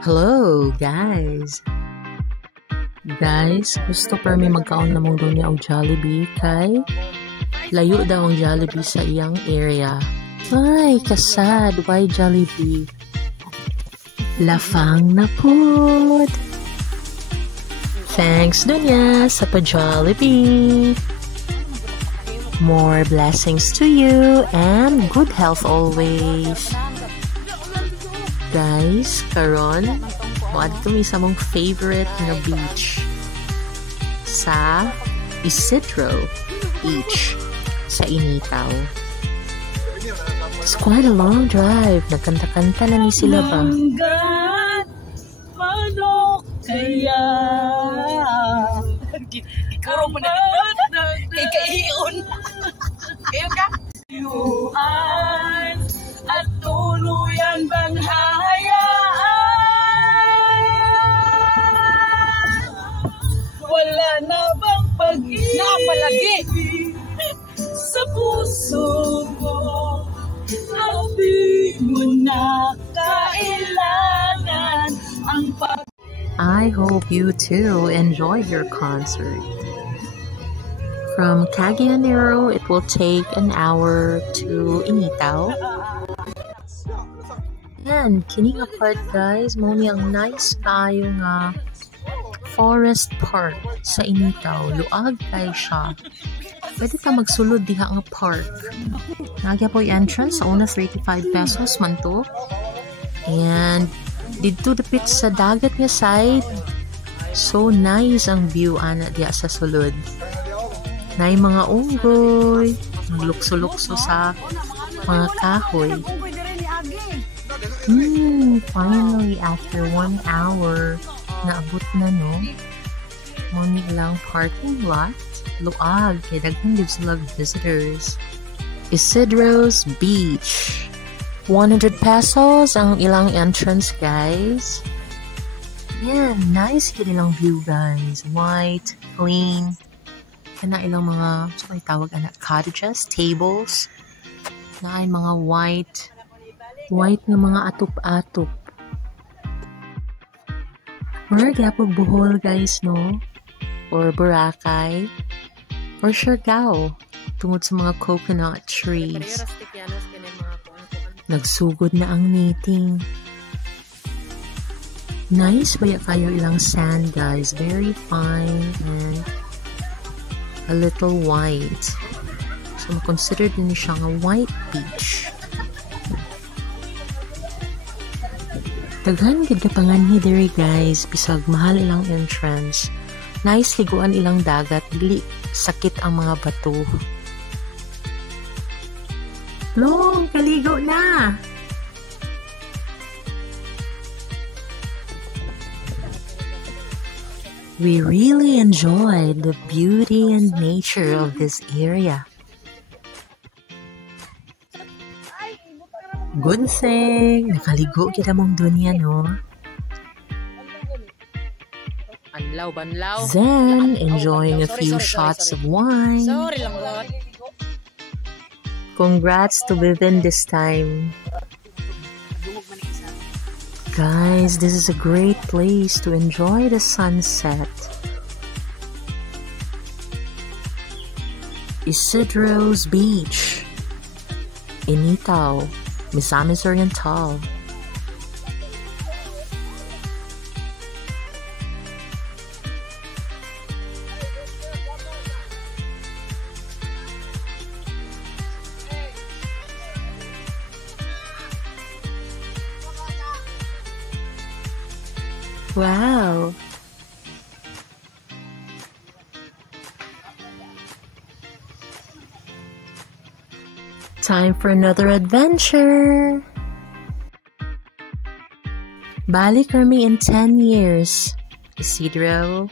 Hello, guys! Guys, gusto pa may magkaon na mong doon niya ang Jollibee kay layo daw ang Jollibee sa iyang area. Ay, kasad, why Jollibee? Lafang na pod! Thanks Dunya sa pa-Jollibee! More blessings to you and good health always! Guys, karon moad kami sa mong favorite na beach sa Isidro Beach sa Initaw. It's quite a long drive. Nagkanta-kanta na ni sila ba? Paano kaya? Ikaw mo na kaiiyon. Iyon ka? At tuluyan bang hahayaan? Wala na bang pag-ibig sa puso mo? At di mo na kailangan ang I hope you too enjoyed your concert. From Cagayanero, it will take an hour to Initaw. And kining part guys, mo niyang nice kayo nga forest park sa Initaw. Luag kay siya. Pwede ka magsulod diha nga park. Nagya po yung entrance sa una 35 pesos man to. And dito dapit sa dagat nga side. So nice ang view ana diha sa sulod. Nay mga unggoy, lukso-lukso sa mga kahoy. Finally, after 1 hour, naabot na no. Muni lang parking lot. Luag, kaya daghang gives love visitors. Isidro's Beach. 100 pesos ang ilang entrance, guys. Yeah, nice kaya nilang view, guys. White, clean. Na ilang mga, so ay tawag anak, cottages, tables. Na ay mga white na mga atup-atup. Or gyapog Bohol, guys, no? Or Boracay. Or Siargao. Tungod sa mga coconut trees. Nagsugod na ang meeting. Nice baya kayo ilang sand, guys. Very fine and a little white. So, consider din siya nga white beach. Daghan gid ka panganhi diri guys, bisag mahal ilang entrance. Nice liguan ilang dagat, dili sakit ang mga bato. Long, kaligo na! We really enjoyed the beauty and nature of this area. Good thing, nakaligo kita mong dunya, no? Banlaw. Then, enjoying a few shots of wine. Sorry lang, God. Congrats to Vivian this time. Guys, this is a great place to enjoy the sunset. Isidro's Beach, Initaw, Misamis Oriental. Wow! Time for another adventure! Balik kami in 10 years. Isidro